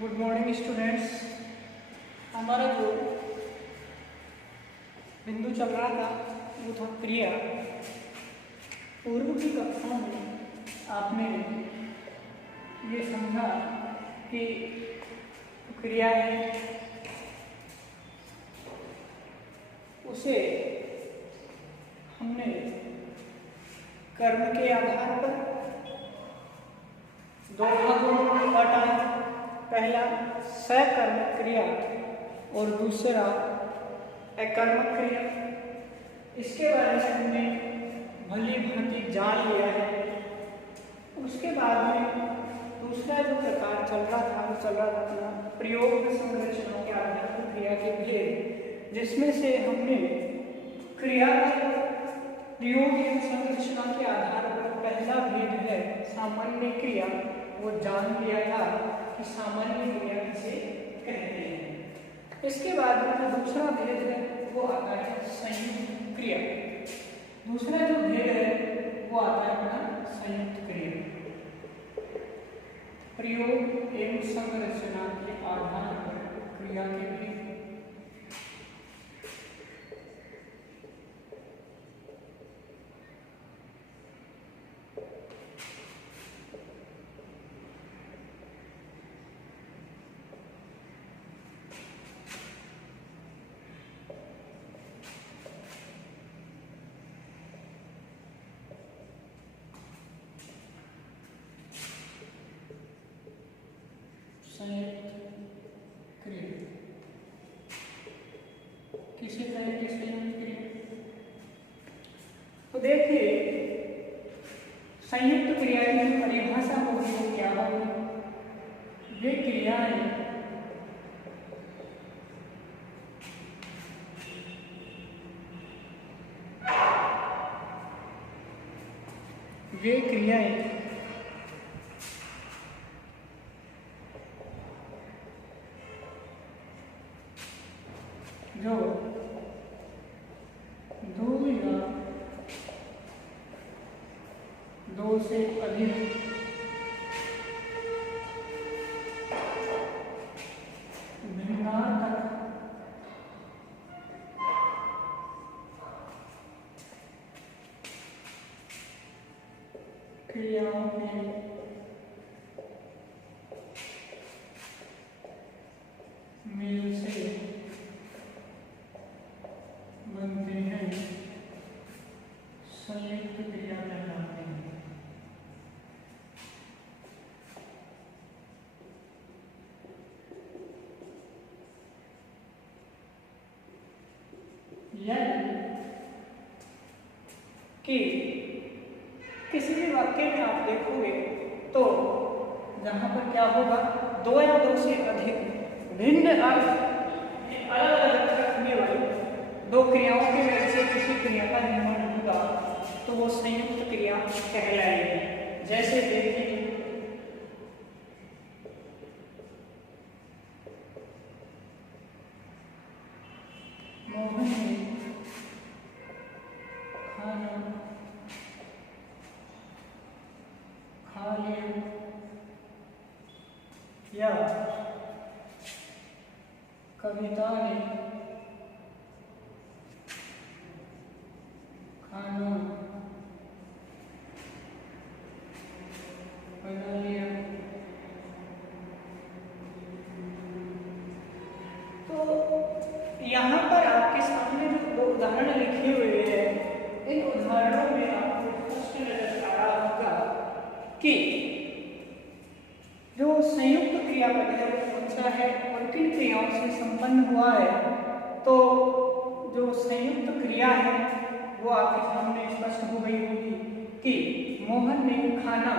Good morning students. हमारा जो बिंदु चल रहा था वो था क्रिया। पूर्व की कक्षाओं में आपने ये समझा कि क्रिया है उसे हमने कर्म के आधार पर दो भागों में बांटा है। पहला सकर्मक क्रिया और दूसरा अकर्मक क्रिया। इसके बारे में हमने भली भांति जान लिया है। उसके बाद में दूसरा जो प्रकार चल रहा था वो चल रहा था अपना प्रयोग संरचना के आधार पर क्रिया के भेद, जिसमें से हमने क्रिया के प्रयोग संरचना के आधार पर पहला भेद है सामान्य क्रिया, वो जान लिया था कि सामान्य क्रिया किसे कहते हैं। इसके बाद में जो दूसरा भेद है वो आता है संयुक्त क्रिया। दूसरा जो भेद है वो आता है अपना संयुक्त क्रिया। प्रयोग एवं संरचना के आधार पर क्रिया के भेद। संयुक्त क्रिया किसी तरह की संयुक्त क्रिया। तो देखिए संयुक्त क्रिया की परिभाषा होगी वो क्या होगी। वे क्रियाएं जो दो या दो से अधिक भिन्नार्थक क्रियाओं के मेल से बनते हैं संयुक्त क्रिया कहलाते हैं। यानी कि किसी भी वाक्य में आप देखोगे तो जहां पर क्या होगा, दो या दो से अधिक भिन्न अर्थ अलग अलग रखने वाली दो क्रियाओं के मेल से किसी क्रिया का निर्माण होगा तो वो संयुक्त क्रिया कहलाएगी। जैसे देखिए मोहन ने खाना खा लिया, या कविता ने खाना बना लिया। तो यहाँ पर आपके सामने जो दो उदाहरण लिखे हुए हैं, इन उदाहरणों में आपको स्पष्ट नजर आ रहा होगा कि जो संयुक्त क्रिया कौन सा है और किन क्रियाओं से संपन्न हुआ है। तो जो संयुक्त क्रिया है वो आपके सामने स्पष्ट हो गई होगी कि मोहन ने खाना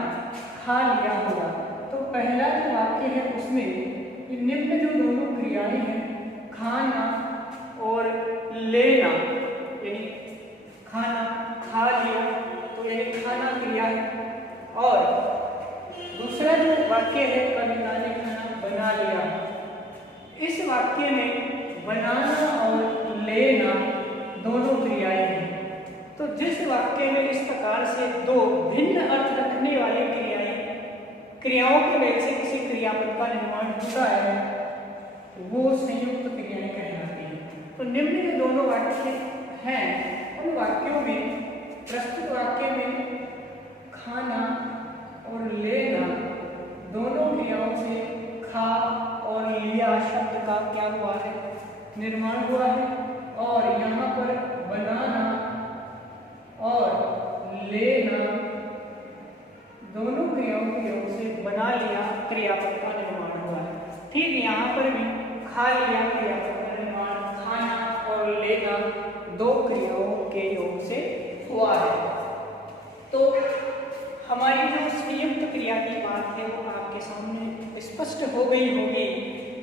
खा लिया होगा। तो पहला जो वाक्य है उसमें निम्न जो दोनों क्रियाएं हैं, खाना और लेना, यानी खाना खा लिया तो यानी खाना क्रिया है, और दूसरा जो वाक्य है कविता ने खाना बना लिया, इस वाक्य में बनाना और लेना दोनों क्रियाएं हैं। तो जिस वाक्य में इस प्रकार से दो भिन्न अर्थ रखने वाली क्रियाएं क्रियाओं के वेग से किसी क्रियापद का निर्माण होता है वो संयुक्त क्रियाएं कहलाती हैं। तो निम्न के दोनों वाक्य हैं, उन वाक्यों में प्रस्तुत वाक्य में खाना और लेना दोनों क्रियाओं से खा और लिया शब्द का क्या हुआ है, निर्माण हुआ है। और यहाँ पर बनाना और लेना दोनों क्रियाओं के योग से बना लिया क्रियापद का निर्माण हुआ है। ठीक यहाँ पर भी खा लिया क्रियापद का निर्माण खाना और लेना दो क्रियाओं के योग से हुआ है। तो हमारी जो संयुक्त क्रिया की बात है वो आपके सामने स्पष्ट हो गई होगी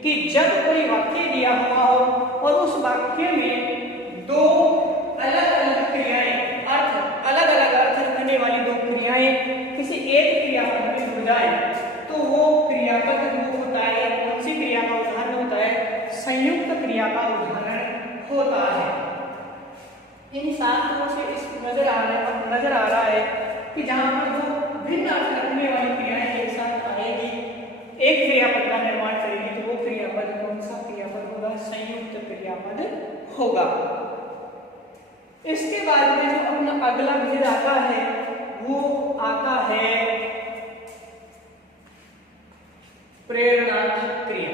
कि जब कोई वाक्य दिया हुआ हो और उस वाक्य में दो अलग अलग क्रियाएं अलग अलग अर्थ रखने वाली दो क्रियाएं किसी एक क्रियापद में जुड़ जाए तो वो क्रियापद जो होता है या कौन सी क्रिया का उदाहरण होता है, संयुक्त क्रिया का उदाहरण होता है। इन शास्त्रों से इस नजर आ रहा है कि जहां पर दो भिन्न अर्थ रखने वाली क्रियाएं एक साथ आएगी, एक क्रियापद का निर्माण करेगी, तो वो क्रियापद कौन सा क्रियापद होगा, संयुक्त क्रियापद होगा। इसके बाद में जो अपना अगला भेद आता है वो आता है प्रेरणार्थक क्रिया।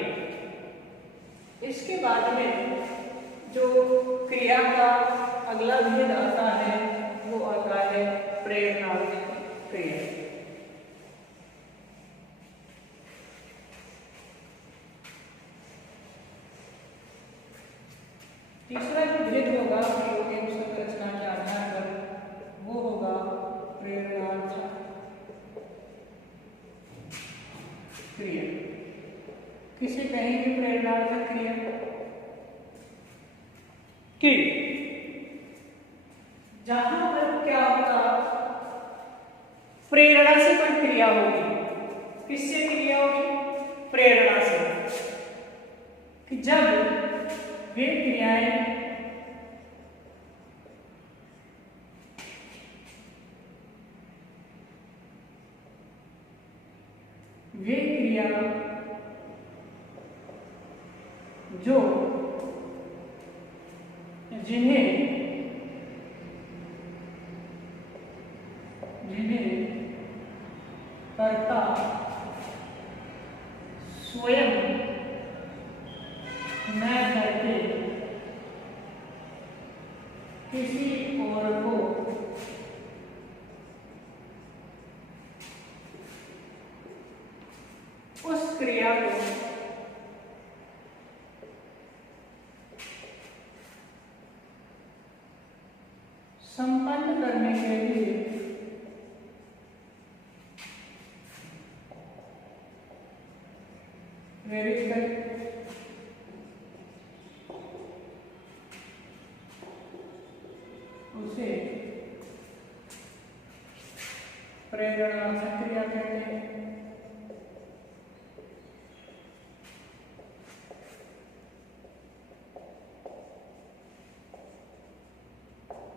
इसके बाद में जो क्रिया का अगला भेद आता है वो आता है प्रेरणार्थक क्रिया। तीसरा जो भेद होगा संरचना के आधार पर वो होगा प्रेरणार्थक क्रिया। किसे कहेंगे प्रेरणार्थक क्रिया? कि जहां पर क्या होगा, प्रेरणा से कोई क्रिया होगी। किससे क्रिया होगी? प्रेरणा से। कि जब वे क्रियाएं जो जिन्हें कर्ता स्वयं न करके किसी और को उस क्रिया को संपन्न करने के लिए प्रेरित करें, उसे प्रेरणार्थक क्रिया कहते हैं।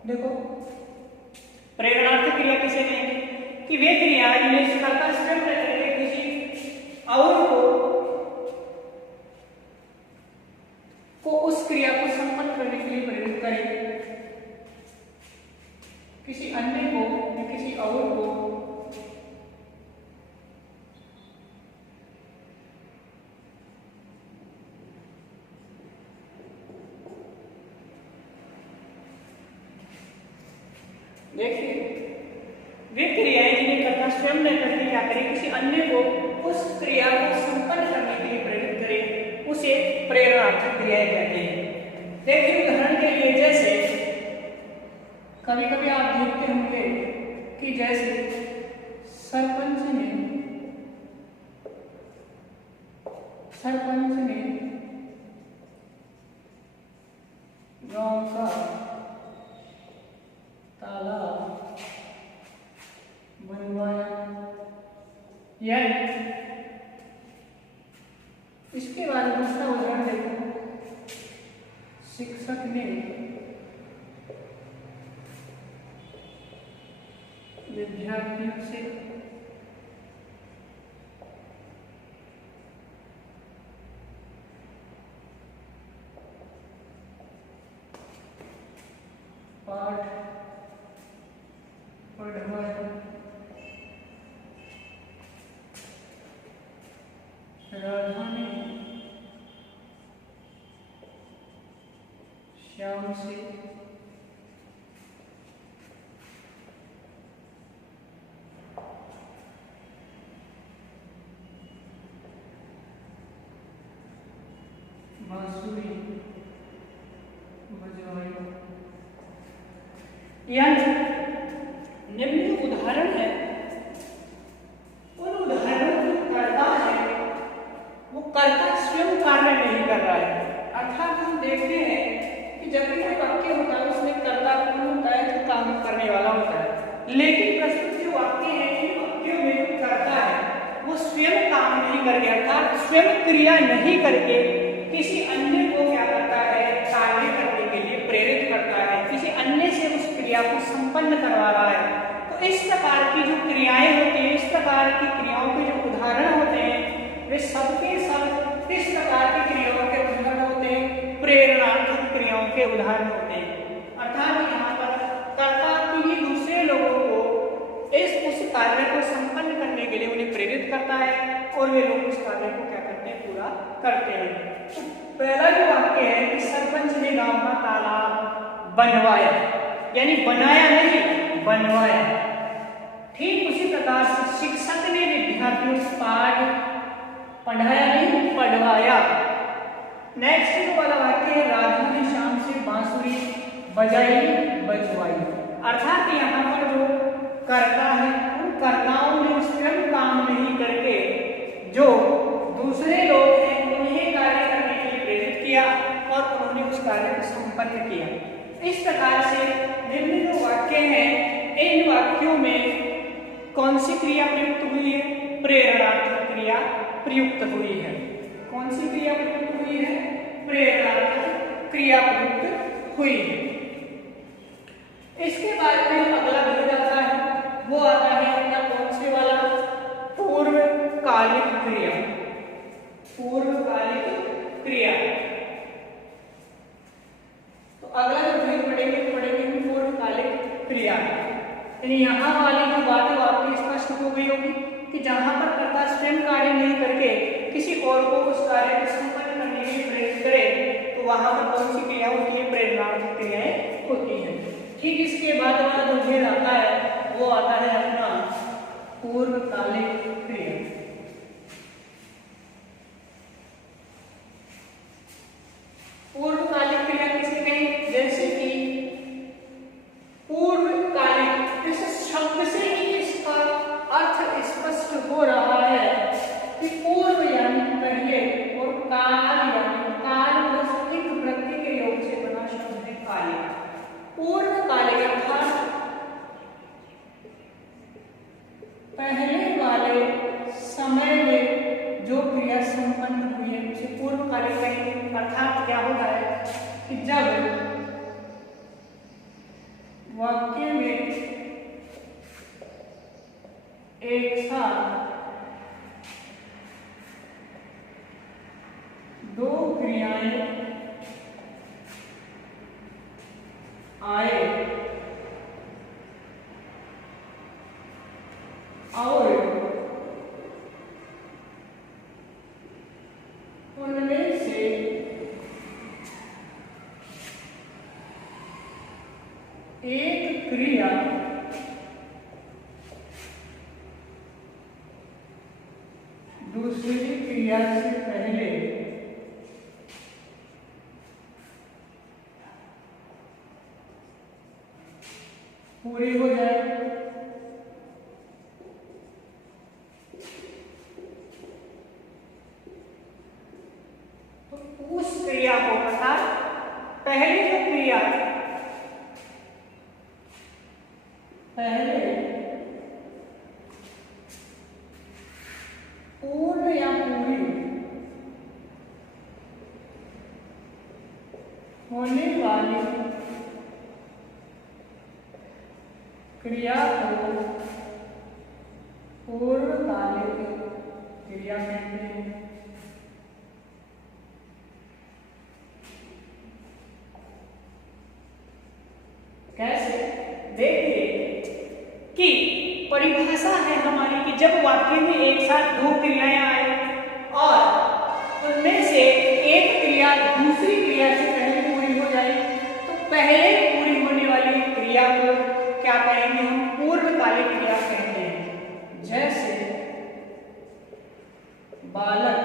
देखो प्रेरणार्थक क्रिया किसे कहेंगे कि वे क्रिया जिन्हें कर्ता स्वयं करके किसी और को उस क्रिया को संपन्न करने के लिए प्रेरित करे, किसी अन्य को या किसी और को देखिए वे क्रियाएं जिन्हें कर्ता स्वयं न करके क्या करे, किसी अन्य को उस क्रिया को संपन्न करने के लिए प्रेरित करे, उसे प्रेरणार्थक क्रियाएं कहते हैं। देखिए उदाहरण के लिए जैसे कभी कभी आप देखते होंगे कि जैसे सरपंच ने गांव का तालाब बनवाया, यानी इसके बाद दूसरा उदाहरण देखो, शिक्षक ने विद्यार्थियों से पाठ पढ़वाया, राधा ने श्याम से बांसुरी बजवाई। यानी निम्न उदाहरण है, उन उदाहरणों जो करता है वो कर्ता स्वयं कार्य नहीं कर रहा है। अर्थात हम देखते हैं कि जब भी कोई वाक्य होता है उसमें कर्ता कौन होता है, जो काम करने वाला होता है। लेकिन प्रस्तुत जो वाक्य है, इन वाक्यों में जो कर्ता है वो स्वयं काम नहीं करके, अर्थात स्वयं क्रिया नहीं करके किसी अन्य को क्या करता है, कार्य करने के लिए प्रेरित करता है, किसी अन्य से उस क्रिया को संपन्न करवा रहा है। तो इस प्रकार की जो क्रियाएं होती हैं, इस प्रकार की क्रियाओं के जो उदाहरण होते हैं, वे सबके सब इस प्रकार की क्रियाओं के उदाहरण होते हैं, प्रेरणात्मक क्रियाओं के उदाहरण होते हैं। अर्थात यहाँ पर कर्ता ही दूसरे लोगों को उस कार्य को संपन्न करने के लिए उन्हें प्रेरित करता है और वे लोग उस कार्य को क्या करते हैं, पूरा करते हैं। तो पहला जो वाक्य है कि सरपंच ने गांव का तालाब बनवाया, यानी बनाया नहीं, बनवाया। ठीक उसी प्रकार से शिक्षक ने विद्यार्थियों से पाठ पढ़ाया नहीं, पढ़वाया। नेक्स्ट वाला वाक्य है राधा ने शाम से बांसुरी बजाई, बजवाई। अर्थात यहाँ पर जो कर्ता है, उन कर्ताओं ने स्वयं काम नहीं करके जो दूसरे लोग हैं उन्हें कार्य करने के लिए प्रेरित किया और उन्होंने उस कार्य को संपन्न किया। इस प्रकार से निम्न जो वाक्य हैं, इन वाक्यों में कौन सी क्रिया प्रयुक्त हुई है, प्रेरणात्मक क्रिया प्रयुक्त हुई है। कौन सी क्रिया प्रयुक्त हुई है, प्रेरणात्मक क्रिया प्रयुक्त हुई है। इसके बाद में अगला भेद आता है, वो आता है अपना कौन से वाला, पूर्वकालिक क्रिया। पूर्वकालिक क्रिया, तो अगला जो भेद पढ़ेंगे पूर्वकालिक क्रिया। यानी यहाँ वाली जो बात है आपकी स्पष्ट हो गई होगी कि जहां पर कर्ता स्वयं कार्य नहीं करके किसी और को उस कार्य को संपन्न करने के लिए प्रेरित करे, तो वहां पर कौन सी क्रिया होती है, प्रेरणात्मक क्रियाएं होती है। ठीक इसके बाद वाला जो भेद आता है वो आता है अपना पूर्वकालिक क्रिया। पूर्वकालिक क्रिया किसे कहें, जैसे कि पूर्वकालिक, इस शब्द से ही इसका अर्थ स्पष्ट हो रहा है कि पूर्व यानी पहले और काल यानी काल प्लस एक प्रत्यय के योग से बना शब्द है कालिक। पूर्वकालिक अर्थात पहले वाले समय में जो क्रिया संपन्न हुई है उसे पूर्वकालिक कहेंगे। अर्थात क्या होता है कि जब वाक्य में एक साथ दो क्रियाएं आए और उनमें से एक क्रिया दूसरी क्रिया से पहले पूरी हो जाए, तो उस क्रिया को अर्थात पहले जो क्रिया पहले पूर्ण या पूरी होने वाली क्रिया को पूर्वकालिक क्रिया कहते हैं। देखिए कि परिभाषा है हमारी कि जब वाक्य में एक साथ दो क्रियाएं आए और उनमें से एक क्रिया दूसरी क्रिया से पहले पूरी हो जाए तो पहले पूरी होने वाली क्रिया को क्या कहेंगे हम? पूर्वकालिक क्रिया कहते हैं। जैसे बालक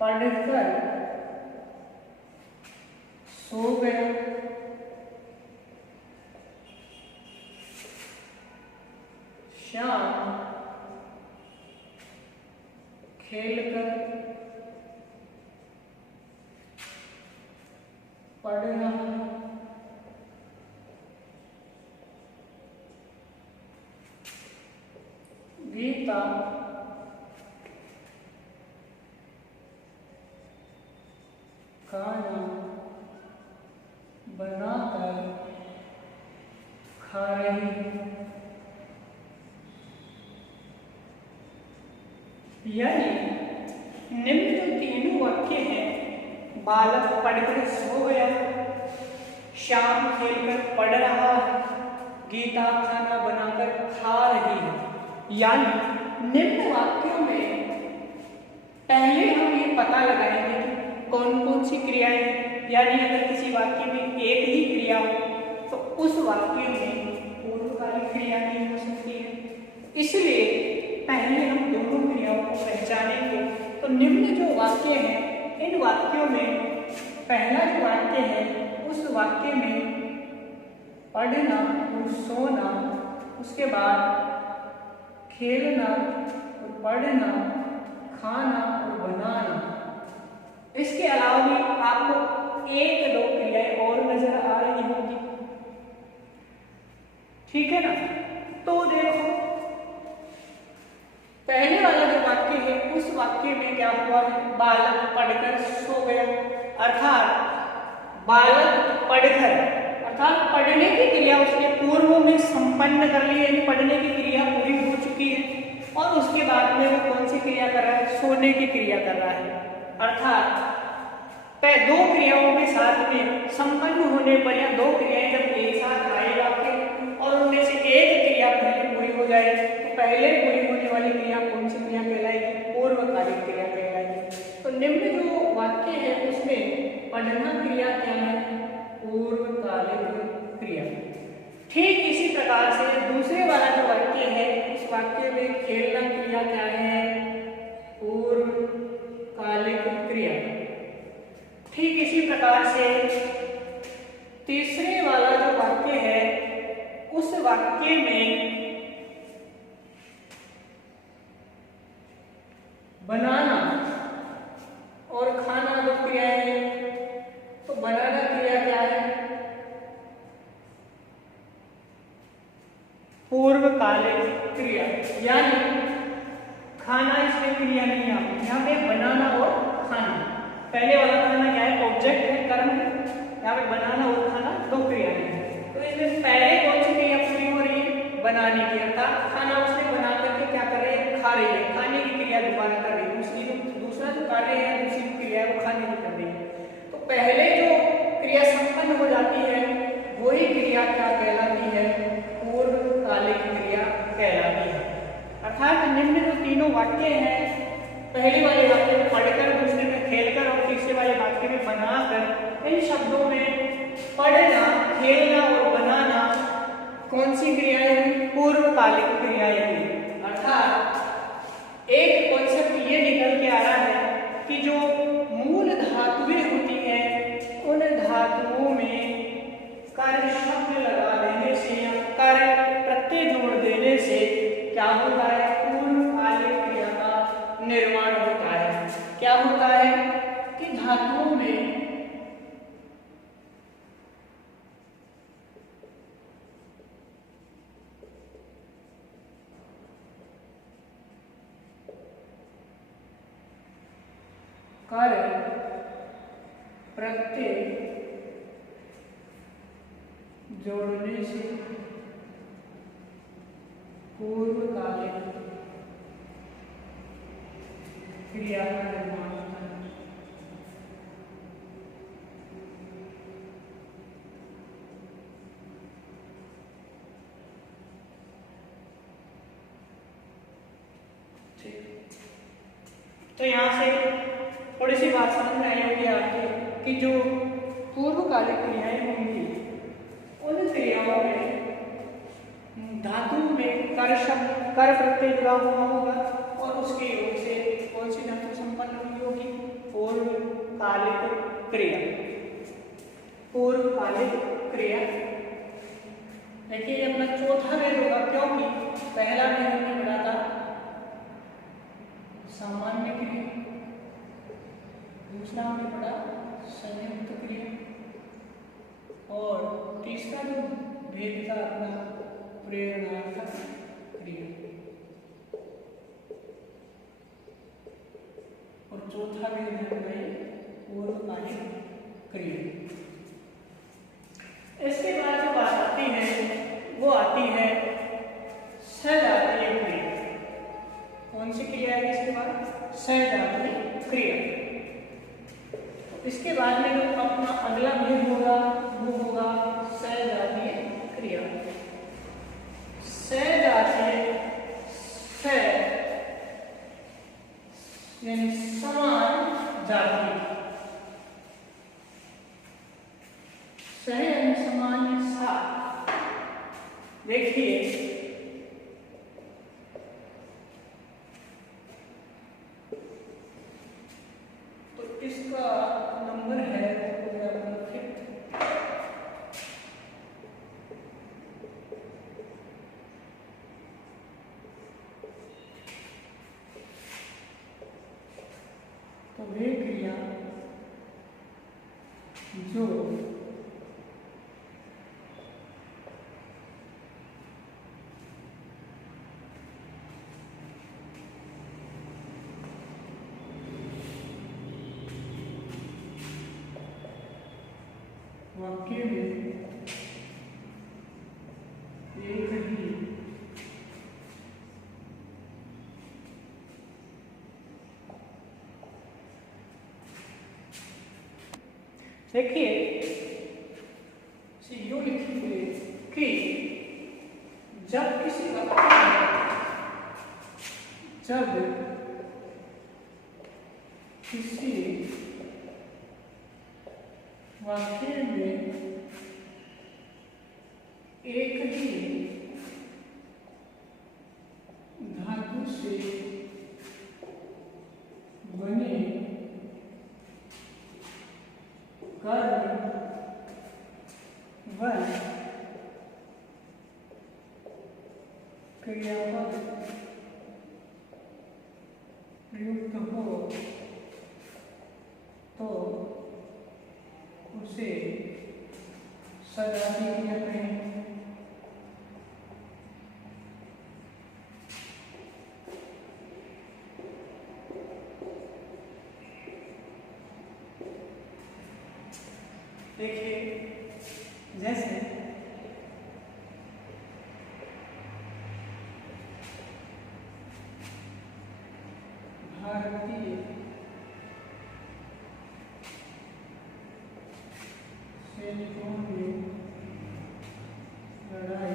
पढ़कर सो गया, श्याम खेलकर पढ़ रहा है, गीता खाना बनाकर खा रही है। यानी निम्न जो तीनों वाक्य हैं, बालक पढ़कर सो गया, श्याम खेलकर पढ़ रहा है, गीता खाना बनाकर खा रही है, यानी निम्न वाक्यों में पहले हम ये पता लगाएंगे कि कौन कौन सी क्रियाएं हैं। यानी अगर किसी वाक्य में एक ही क्रिया हो तो उस वाक्य में पूर्वकालिक क्रिया नहीं हो सकती है। इसलिए पहले हम दोनों क्रियाओं को पहचानेंगे। तो निम्न जो वाक्य हैं, इन वाक्यों में पहला जो वाक्य है उस वाक्य में पढ़ना और सोना, उसके बाद खेलना और पढ़ना, खाना और बनाना, इसके अलावा भी आपको एक दो क्रियाएं और नजर आ रही होगी। ठीक है ना? तो देखो पहले वाला जो वाक्य है उस वाक्य में क्या हुआ है? बालक पढ़कर सो गया, अर्थात बालक पढ़कर अर्थात पढ़ने की क्रिया उसने पूर्व में संपन्न कर ली, यानी पढ़ने की क्रिया पूरी हो चुकी है और उसके बाद में वो कौन सी क्रिया कर रहा है? सोने की क्रिया कर रहा है। अर्थात दो क्रियाओं के साथ में संपन्न होने पर या दो क्रियाएं जब एक साथ आए वाक्य और उनमें से एक क्रिया पहले पूरी हो जाए तो पहले पूरी होने वाली क्रिया कौन सी क्रिया कहलाएगी? पूर्वकालिक क्रिया कहलाएगी। तो निम्न जो वाक्य है उसमें पढ़ना क्रिया क्या है? पूर्वकालिक क्रिया। ठीक इसी प्रकार से दूसरे वाला जो वाक्य है उस वाक्य में खेलना क्रिया क्या है? पूर्वकालिक क्रिया। ठीक इसी प्रकार से तीसरे वाला जो वाक्य है उस वाक्य में बनाना और खाना जो क्रिया है, तो बनाना क्रिया क्या है? पूर्वकालिक क्रिया। यानी खाना इसमें क्रिया नहीं आती, यहाँ पे बनाना और खाना। पहले वाला खाना क्या है? ऑब्जेक्ट है, कर्म है। यहाँ पे बनाना और खाना दो क्रिया है। तो इसमें पहले कौन सी क्रिया पूरी हो रही है? बनाने की, अर्थात खाना उसने बना करके क्या कर रही है? खा रही है, खाने की क्रिया दोबारा कर रही है। दूसरा जो कार्य है, दूसरी क्रिया है वो खाने की कर रही है। तो पहले जो क्रिया संपन्न हो जाती है वही क्रिया क्या कहलाती है? पूर्वकालिक क्रिया कहलाती है। अर्थात निम्न जो तीनों वाक्य हैं, पहले वाले वाक्य में पढ़कर, दूसरे में खेलकर और तीसरे वाले वाक्य में बनाकर, इन शब्दों में पढ़ना, खेलना और बनाना कौन सी क्रियाएं हैं? पूर्वकालिक क्रियाएं हैं। अर्थात एक कॉन्सेप्ट ये निकल के आ रहा है कि जो मूल धातुएं होती हैं उन धातुओं में कार्य शब्द लगा देने से या कार्य प्रत्यय जोड़ देने से क्या होता है? पूर्वकालिक क्रिया का निर्माण होता है। क्या होता है कि धातुओं में कार्य प्रत्यय जोड़ने से पूर्वकालिक क्रिया का निर्माण होता है। तो यहाँ से थोड़ी सी बात समझ में आई होगी आपके कि जो पूर्वकालिक क्रियाएं होंगी उन क्रियाओं में धातु में कर प्रत्यय जुड़ा हुआ होगा और उसके योग से कौन सी धातु संपन्न हुई होगी? पूर्वकालिक क्रिया। पूर्वकालिक क्रिया देखिए ये अपना चौथा भेद होगा, क्योंकि पहला भेद हमने पढ़ा था सामान्य क्रिया, दूसरा हमने पढ़ा संयुक्त क्रिया और तीसरा जो भेद था अपना प्रेरणात्मक क्रिया और चौथा भेद है पूर्वकालिक क्रिया। इसके बाद जो बात आती है वो आती है सजातीय क्रिया। कौन सी क्रिया है इसके बाद? सजातीय क्रिया। इसके बाद में जो अपना अगला भेद होगा वो होगा सजातीय क्रिया। सजातीय स यानी समान जातीय, सह यानी समान या साथ। देखिए तो इसका नंबर है तो वे क्रिया जो वाक्य में एक ही देखिए यूं लिखेंगे कि जब किसी वाक्य में एक ही धातु से बने कर्म व क्रियापद प्रयुक्त हो तो उसे सजातीय क्रिया कहेंगे। देखिए जैसे भारतीय सैनिकों ने लड़ाई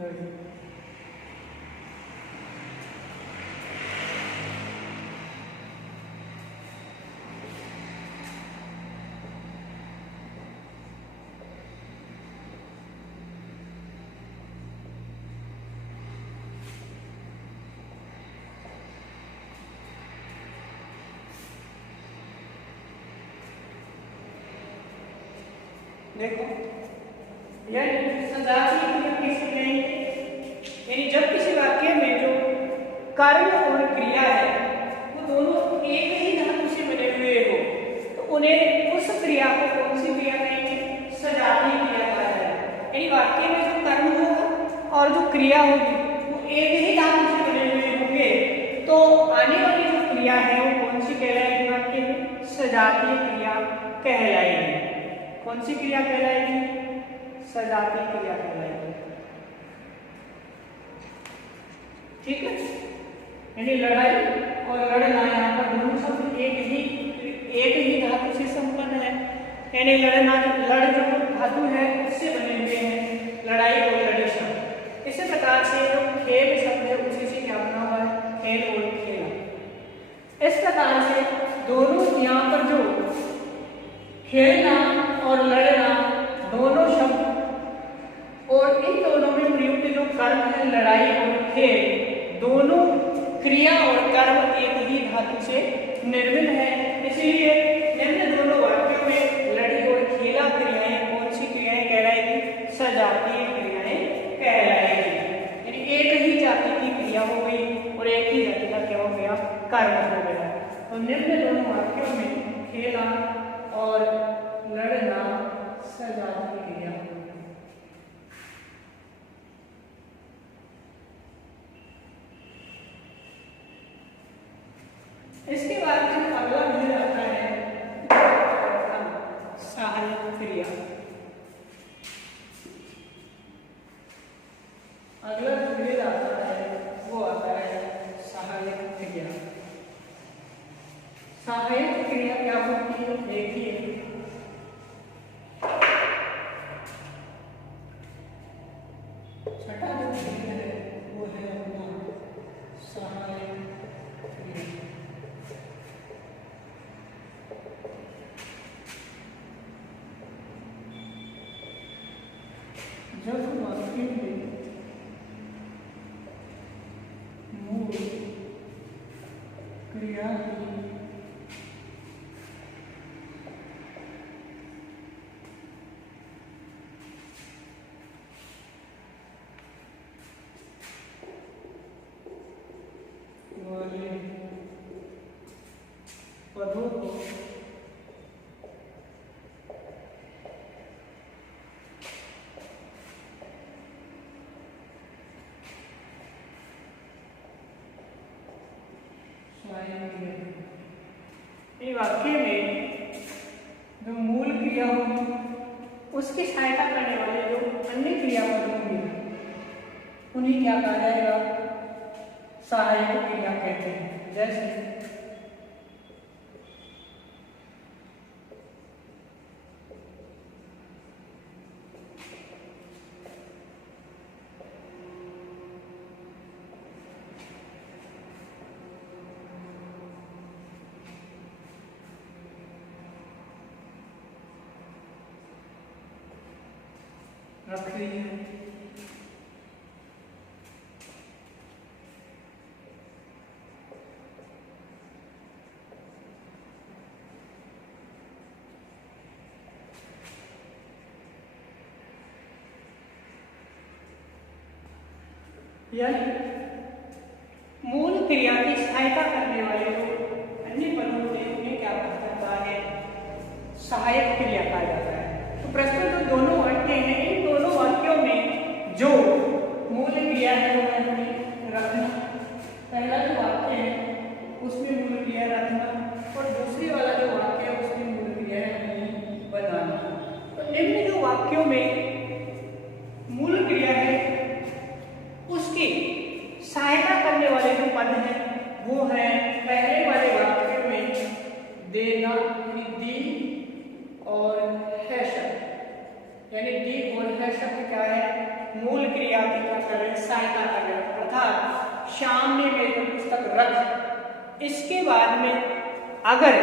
लड़ी। देखो यानी सजातीय क्रिया किसे कहेंगे? यानी जब किसी वाक्य में जो कार्य और क्रिया है वो दोनों एक ही धातु से बने हुए हो तो उन्हें उस क्रिया को कौन सी क्रिया कहेंगे? सजातीय क्रिया कहा जाएगा। यानी वाक्य में जो कर्म होगा और जो क्रिया होगी वो एक ही धातु से बने हुए होंगे तो आने वाली जो क्रिया है वो कौन सी कहलाएगी? वाक्य में सजातीय क्रिया कहलाएगी। कौन सी क्रिया कहलाएगी? सजातीय क्रिया कहलाएगी। ठीक है, यानी लड़ाई और लड़ना यहाँ पर दोनों शब्द एक ही धातु से संपन्न है। यानी लड़ना लड़ जो धातु है उससे बने हुए हैं लड़ाई और लड़ी शब्द। इसी प्रकार से जो खेल शब्द है उसी से क्या बना हुआ है? खेल और खेला। इस प्रकार से दोनों यहाँ पर जो खेलना और लड़ना दोनों शब्द और इन दोनों में प्रयुक्त जो कर्म है लड़ाई और खेल दोनों क्रिया और कर्म एक ही धातु से निर्मित है। इसलिए निम्न दोनों वाक्यों में लड़ी और खेला क्रियाएं कौन सी क्रियाएं कहलाएगी? सजातीय क्रियाएं कहलाएगी। यानी एक ही जाति की क्रिया हो गई और एक ही जाति का क्या हो गया? कर्म हो गया। तो निम्न दोनों वाक्यों में खेला और लड़ना सजातीय क्रिया हो गई। इसके बाद में अगला भेद आता है सहायक क्रिया। अगला जो भेद आता है वो आता है सहायक क्रिया। सहायक क्रिया क्या होती है? देखिए, छठा जो भेद है वो है अपना सहायक क्रिया। जब वाक्य में मूल क्रिया की वाले पदों को वाक्य में जो मूल क्रिया होगी उसकी सहायता करने वाले जो अन्य क्रियापद होंगे उन्हें क्या कहा जाएगा? सहायक क्रिया कहते हैं। जैसे रख रही है, यानी मूल क्रिया की सहायता करने वाले जो अन्य पदों होते हैं उन्हें क्या कहा जाता है? सहायक क्रिया कहा जाता है। तो प्रस्तुत जो दोनों वाक्य हैं इन दोनों वाक्यों में जो मूल क्रिया है वो है हमें रखना। पहला जो वाक्य है उसमें मूल क्रिया रखना और दूसरी वाला जो वाक्य है उसमें मूल क्रिया है हमें बनाना। तो निम्न जो वाक्यों में मूल क्रिया है उसकी सहायता करने वाले जो पद हैं वो है पहले वाले वाक्य में देना, दी और है शब्द, यानी दी और है शब्द क्या है? मूल क्रिया की क्या कर रहे हैं? सहायता कर रहे हैं। अर्थात श्याम ने मेरी पुस्तक रख। इसके बाद में अगर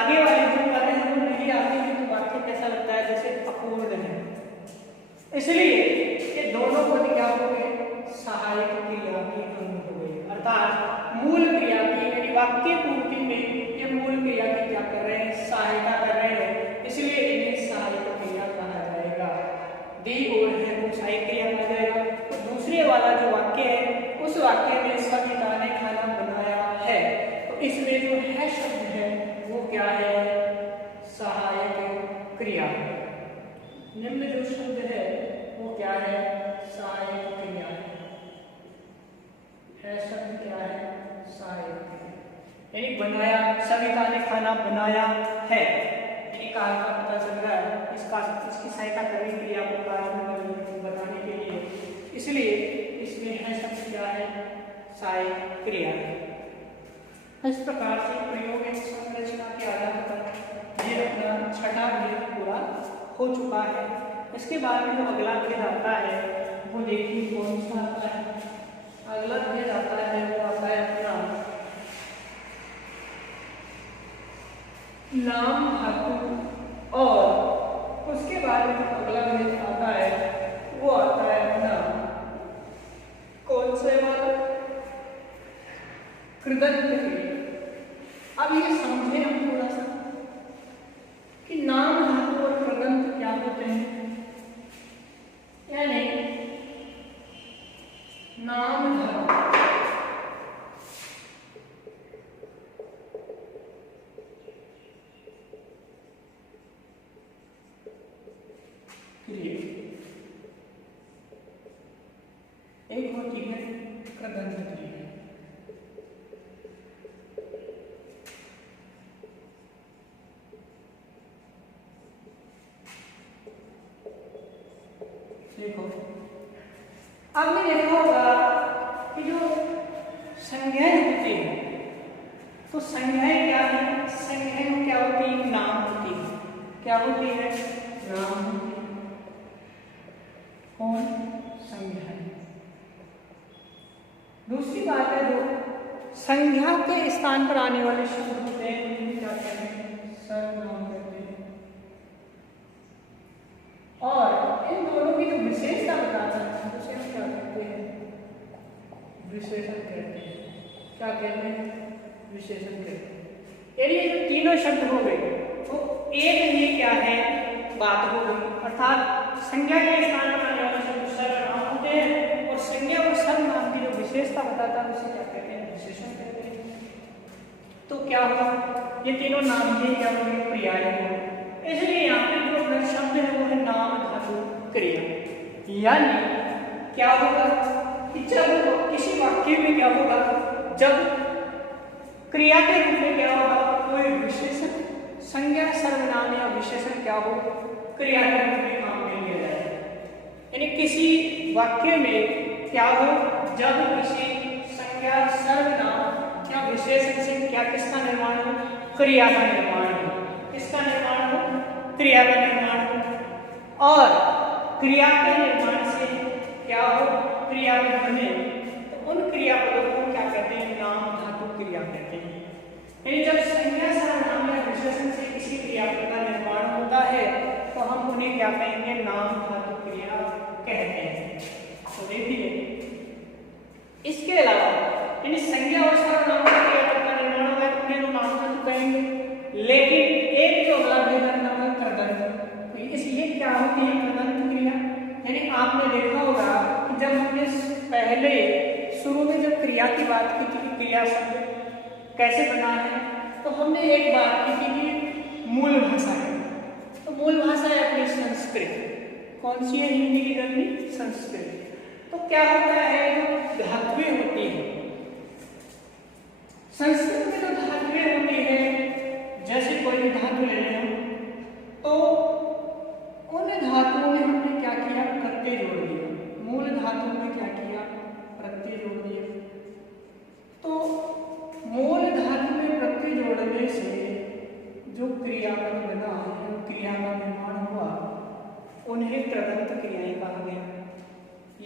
आगे वाले जो पद हैं वो नहीं आते हैं तो वाक्य कैसा लगता है? जैसे अपूर्ण है। इसलिए ये दोनों पद क्या हो गए? सहायक क्रिया की अंग हो गई। अर्थात मूल क्रिया की यानी वाक्य पूर्ति में ये मूल क्रिया की क्या कर रहे हैं? सहायता कर रहे हैं। इसलिए इन्हें सहायक क्रिया कहा जाएगा। दी और है को सहायक क्रिया कहा जाएगा। तो दूसरे वाला जो वाक्य है उस वाक्य में सविता ने खाना बनाया है, तो इसमें जो है शब्द है वो क्या है? सहायक क्रिया। निम्न जो शब्द है वो क्या है? सहायक क्रिया है शब्द क्या है? सहायक क्रिया। यानी बनाया, सविता ने खाना बनाया है, यानी काल का पता चल रहा है, इसकी सहायता करने के लिए आपको कारण बताने के लिए, इसलिए इसमें है शब्द क्या है? सहायक क्रिया। इस प्रकार से प्रयोग एक संरचना के आधार पर ये अपना छठा भेद पूरा हो चुका है। इसके बाद में जो अगला भेद आता है वो देखिए कौन सा आता है। अगला भेद आता है वो आता है अपना नाम धातु और उसके बाद जो अगला भेद आता है वो आता है अपना कौन से वाला, कृदंत क्रिया। अब ये समझे हम थोड़ा सा कि नाम धातु और कृदंत क्या होते हैं। यानी नाम धातु एक होती है कृदंत क्रिया। देखो आपने देखा होगा कि जो संज्ञाएं होती है तो संज्ञाएं क्या है, संज्ञाएं क्या होती है, नाम होती है। क्या होती है, नाम होती है। कौन, संज्ञा। दूसरी बात है जो संज्ञा के स्थान पर आने वाले शब्द होते हैं उन्हें क्या कहते हैं, सर्वनाम कहते हैं। और इन दोनों की जो विशेषता बताता है उसे हम क्या कहते हैं, विशेषण कहते हैं। क्या कहते हैं, विशेषण कहते हैं। यानी ये जो तीनों शब्द हो गए तो एक ही क्या है, बात हो गई। अर्थात संज्ञा के स्थान पर आने वाले शब्द सर्वनाम होते हैं और संज्ञा और सर्वनाम की जो विशेषता बताता है उसे क्या कहते हैं, विशेषण कहते हैं। तो क्या हुआ, ये तीनों नाम ही क्या होंगे, पर्याय होंगे। इसलिए यहाँ पे जो अपना शब्द है वो है नाम धातु क्रिया। यानी क्या होगा कि जब किसी वाक्य में क्या होगा, जब क्रिया के रूप में क्या होगा, कोई विशेषण संज्ञा सर्वनाम या विशेषण क्या हो, क्रिया के रूप में काम में लिया जाए। यानी किसी वाक्य में क्या हो, जब किसी संज्ञा सर्वनाम या विशेषण से क्या किसका निर्माण हो, क्रिया का निर्माण हो। किसका निर्माण हो, क्रिया का निर्माण हो। और क्रिया के निर्माण से क्या हो, क्रियापद बने तो उन क्रियापदों को क्या कहते हैं, नाम धातु क्रिया कहते हैं। यानी जब संज्ञा सर्वनाम या विशेषण से किसी क्रियापद का निर्माण होता है तो हम उन्हें क्या कहेंगे, नाम धातु क्रिया कहते हैं। तो देखिए इसके अलावा यानी संज्ञा और सर्वनाम का क्रियापद का निर्माण होगा तो उन्हें नाम धातु कहेंगे। लेकिन एक जो अगला भेद है नाम है कृदंत। तो इसलिए क्या होती है कृदंत क्रिया। यानी आपने देखा होगा कि जब हमने पहले शुरू में जब क्रिया की बात की थी, क्रिया शब्द कैसे बना है, तो हमने एक बात की थी कि मूल भाषा है। तो मूल भाषा है अपनी संस्कृत। कौन सी है, हिंदी की गंदी संस्कृत। तो क्या होता है, जो धातुएं होती है संस्कृत में, जो धातुएं होती है, जैसे कोई भी धातु ले लें तो उन धातुओं में हमने क्या किया, प्रत्यय जोड़ दिया। मूल धातु में क्या किया, प्रत्यय जोड़ दिया। तो मूल धातु में प्रत्यय जोड़ने से जो क्रियापद बना, जो क्रिया का निर्माण हुआ, उन्हें कृदंत क्रियाएं कहा गया।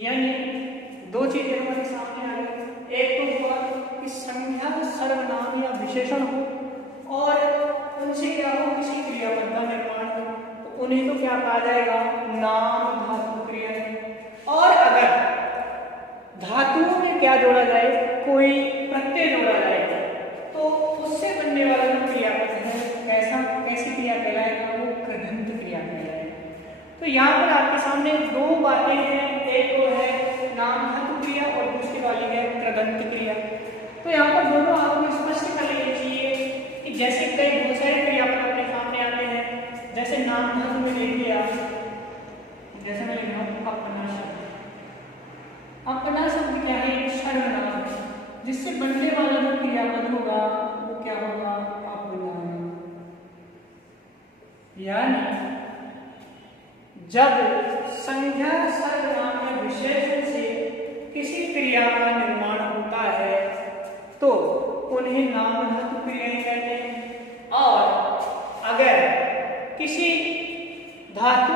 यानी दो चीजें हमारे सामने आ गई। एक तो हुआ कि संज्ञा सर्वनाम या विशेषण हो और उनसे क्या हो, किसी क्रियापद का निर्माण हो, तो उन्हें तो क्या कहा जाएगा, नाम धातु क्रिया। और अगर धातुओं में क्या जोड़ा जाए, कोई प्रत्यय जोड़ा जाए, तो उससे बनने वाला जो क्रियापद है कैसा, कैसी क्रिया कहलाएगा, वो कृदंत क्रिया कहलाएगा। तो यहाँ पर आपके सामने दो बातें हैं, एक तो है नाम धातु क्रिया और दूसरी वाली है कृदंत क्रिया। तो यहाँ पर दोनों आपको स्पष्ट कर लेना चाहिए कि जैसे कई बहुत सारे क्रियापद अपने सामने आते हैं, जैसे नाम धातु में लिख दिया, जैसे मैं लिख रहा हूँ अपना शब्द। अपना शब्द क्या है, सर्वनाम, जिससे बनने वाला जो क्रियापद होगा वो क्या होगा, अपना। यानी जब संज्ञा सर्वनाम या विशेषण से किसी क्रिया का निर्माण होता है तो उन्हें नाम धातु क्रियाएं कहते हैं। और अगर किसी धातु